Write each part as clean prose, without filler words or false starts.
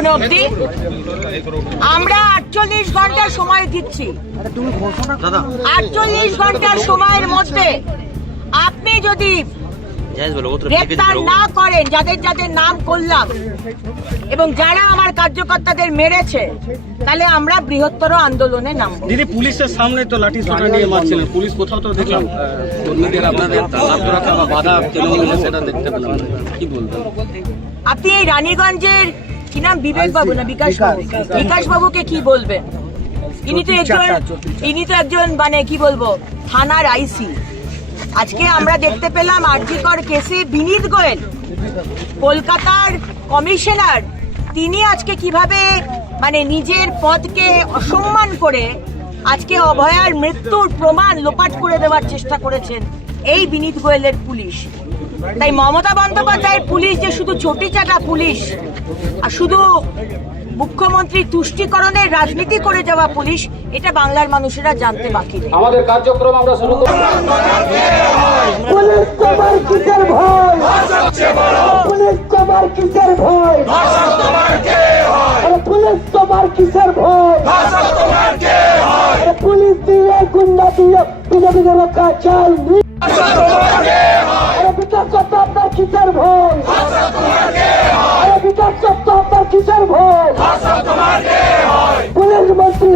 এখনো অবধি আমরা 48 ঘন্টা সময় দিচ্ছি। 48 ঘন্টার সময়ের মধ্যে আপনি যদি গ্রেফতার না করেন যাদের যাদের নাম করলাম এবং যারা আমার কার্যকর্তাদের মেরেছে, তাহলে আমরা বৃহত্তর আন্দোলনে নামবো। দিদি, পুলিশের সামনে তো লাঠি সোটা নিয়ে মারছিলেন, পুলিশ কোথাও তো দেখলাম কর্মীদের আপনাদের বাধা সেটা দেখতে পেলাম, কি বলবেন আপনি? এই রানীগঞ্জের কি নাম, বিবেক বাবু না বিকাশ বাবু? বিকাশ বাবুকে কি বলবেন? ইনি তো একজন মানে কি বলবো, থানার আইসি। আজকে আমরা দেখতে পেলাম আরজিকর কেসে বিনীত গোয়েল, কলকাতার কমিশনার, তিনি আজকে কিভাবে মানে নিজের পদকে অসম্মান করে আজকে অভয়ার মৃত্যুর প্রমাণ লোপাট করে দেওয়ার চেষ্টা করেছেন এই বিনীত গোয়েলের পুলিশ। তাই মমতা বন্দ্যোপাধ্যায়ের পুলিশ যে শুধু চটি চাটা পুলিশ আর শুধু মুখ্যমন্ত্রী তুষ্টিকরণের রাজনীতি করে যাওয়া পুলিশ, এটা বাংলার মানুষেরা জানতে বাকি নেই। আমাদের কার্যক্রম আমরা শুরু করব। পুলিশ তোমার কিসের ভয়? পুলিশ তোমার কিসের ভয়? পুলিশ তোমার কিসের ভয়? পুলিশ দিয়ে গুন্ডা দিয়ে বিজেপিকে রক্ষা চাই। বিকাশ সত্য আপনার কিসের ভয়? বিকাশ সত্য আপনার কিসের ভয়? পুলিশ মন্ত্রী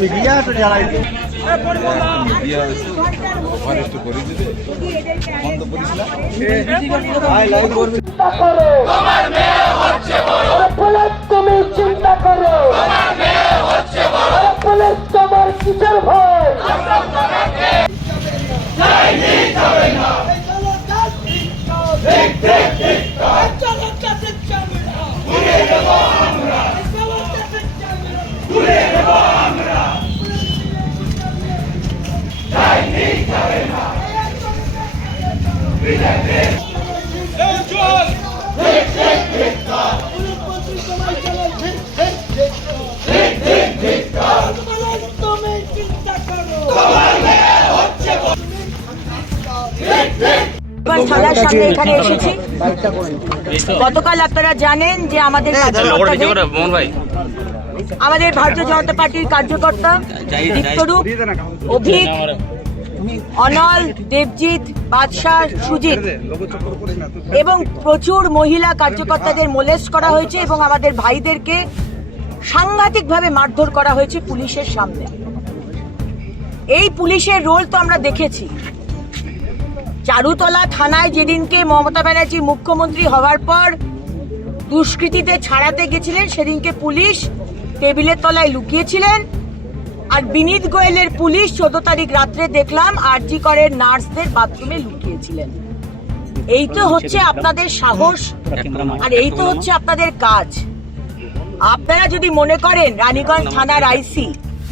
মিডিয়া তো যারা তুমি চিন্তা করো, পুলিশ তোমার কিসের ভয়? থানার সামনে এখানে এসেছি। গতকাল আপনারা জানেন যে আমাদের ভারতীয় জনতা পার্টির কার্যকর্তা দীপ্তরূপ, অভিক, অনল, দেবজিৎ, বাদশাহ, সুজিত এবং প্রচুর মহিলা কার্যকর্তাদের মোলেস্ট করা হয়েছে এবং আমাদের ভাইদেরকে সাংঘাতিকভাবে মারধর করা হয়েছে পুলিশের সামনে। এই পুলিশের রোল তো আমরা দেখেছি। চারুতলা থানায় যেদিনকে মমতা ব্যানার্জি মুখ্যমন্ত্রী হওয়ার পর দুষ্কৃতীদের ছাড়াতে গেছিলেন, সেদিনকে পুলিশ টেবিলের তলায় লুকিয়েছিলেন। আর বিনীত গোয়েলের পুলিশ 14 তারিখ রাত্রে দেখলাম আরজি করের নার্সদের বাথরুমে লুকিয়েছিলেন। এই তো হচ্ছে আপনাদের সাহস, আর এই তো হচ্ছে আপনাদের কাজ। আপনারা যদি মনে করেন রানীগঞ্জ থানার আইসি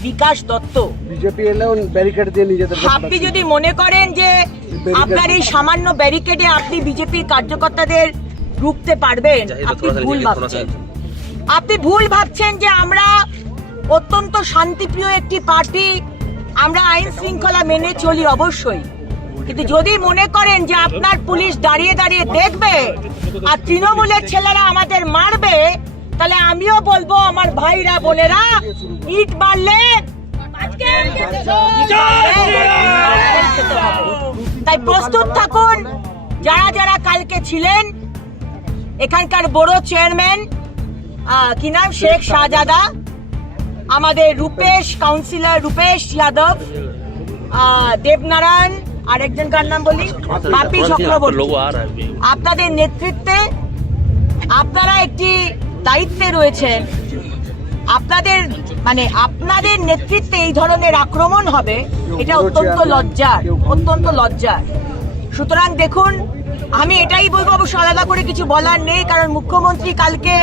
বিকাশ দত্ত, বিজেপি এলেও ব্যারিকেড দিয়ে নিজেদের, আপনি যদি মনে করেন যে আপনার এই সামান্য ব্যারিকেডে আপনি বিজেপির কার্যকর্তাদের রুখতে পারবেন, আপনি ভুল ভাবছেন। আপনি ভুল ভাবছেন যে আমরা অত্যন্ত শান্তিপ্রিয় একটি পার্টি, আমরা আইন শৃঙ্খলা মেনে চলি অবশ্যই, কিন্তু যদি মনে করেন যে আপনার পুলিশ দাঁড়িয়ে দাঁড়িয়ে দেখবে আর তৃণমূলের ছেলেরা আমাদের মারবে, তাহলে আমিও বলবো আমার ভাইরা বোনেরা, ইট মারলে তাই প্রস্তুত থাকুন। যারা যারা কালকে ছিলেন, এখানকার বড় চেয়ারম্যান কি নাম, শেখ শাহজাদা, আমাদের রূপেশ, কাউন্সিলর রূপেশ যাদব, দেবনারায়ণ, আরেকজনকার নাম বলি বাপি চক্রবর্তী, আপনাদের নেতৃত্বে আপনারা একটি দায়িত্বে রয়েছেন। আপনাদের নেতৃত্বে এই ধরনের আক্রমণ হবে, এটা অত্যন্ত লজ্জার। সুতরাং দেখুন, আমি এটাই বলবো, অবশ্য আলাদা করে কিছু বলার নেই, কারণ মুখ্যমন্ত্রী কালকে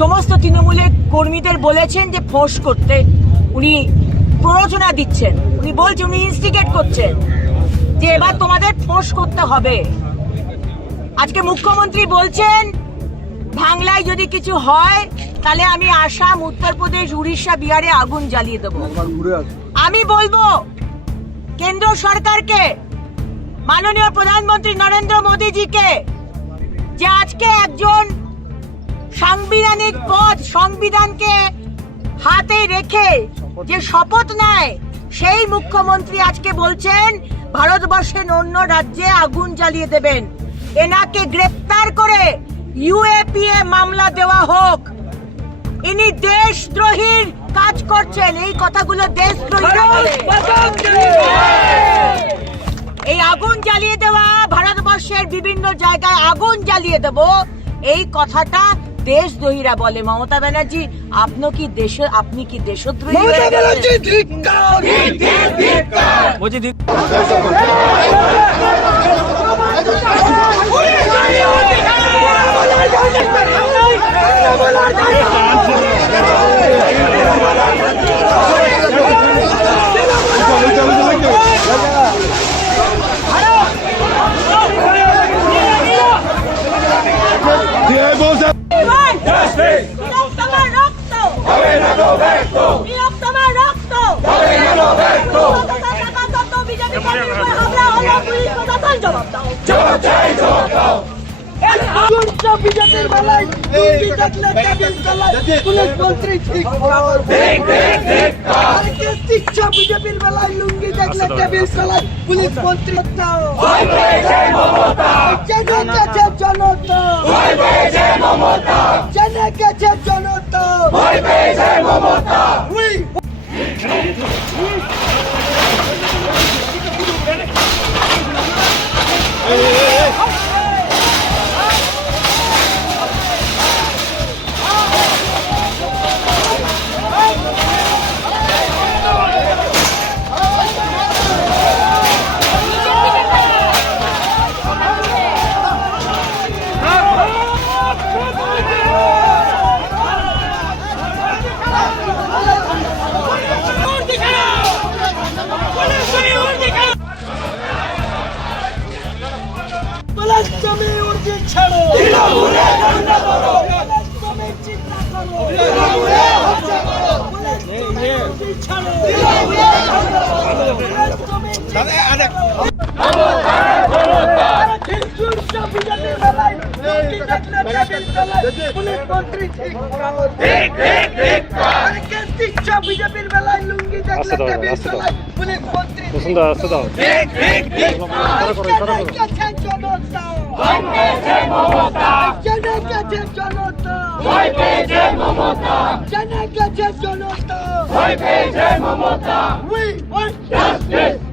সমস্ত তৃণমূলের কর্মীদের বলেছেন যে ফোঁস করতে। উনি প্ররোচনা দিচ্ছেন, উনি বলছেন, উনি ইনস্টিগেট করছেন যে এবার তোমাদের ফোঁস করতে হবে। আজকে মুখ্যমন্ত্রী বলছেন বাংলায় যদি কিছু হয় তাহলে আমি আসাম, উত্তরপ্রদেশ, উড়িষ্যা, বিহারে আগুন জ্বালিয়ে দেবো। আমি বলবো কেন্দ্র সরকারকে, মাননীয় প্রধানমন্ত্রী নরেন্দ্র মোদীজিকে, যে আজকে একজন সাংবিধানিক পদ, সংবিধানকে হাতে রেখে যে শপথ নেয়, সেই মুখ্যমন্ত্রী আজকে বলছেন ভারতবর্ষের অন্য রাজ্যে আগুন জ্বালিয়ে দেবেন। এনাকে গ্রেপ্তার করে ইউএপিএ মামলা দেওয়া হোক। ইনি দেশদ্রোহীর কাজ করছেন, এই কথাগুলো দেশদ্রোহী। এই আগুন জ্বালিয়ে দেওয়া, ভারতবর্ষের বিভিন্ন জায়গায় আগুন জ্বালিয়ে দেব, এই কথাটা দেশদ্রোহীরা বলে। মমতা ব্যানার্জি, আপনি কি দেশদ্রোহী? বিজেপির বেলায় লুঙ্গি দেখলে টেবিল তলায় পুলিশ মন্ত্রী ঠিক শিক্ষা, বিজেপির বেলায় লুঙ্গি দেখলে টেবিল তলায় পুলিশ মন্ত্রী জেনে গেছে জনতা, জেনে গেছে জনতা। তুমি উর্দি ছাড়ো, তুমি চিন্তা করো, উর্দি ছাড়ো, বিজেপির বেলায় লুঙ্গি দেখলে টেবিল তলায় পুলিশ মন্ত্রী ঠিক। শিক্ষা, বিজেপির বেলায় লুঙ্গি দেখলে টেবিল তলায় পুলিশ মন্ত্রী জনতা। We want justice.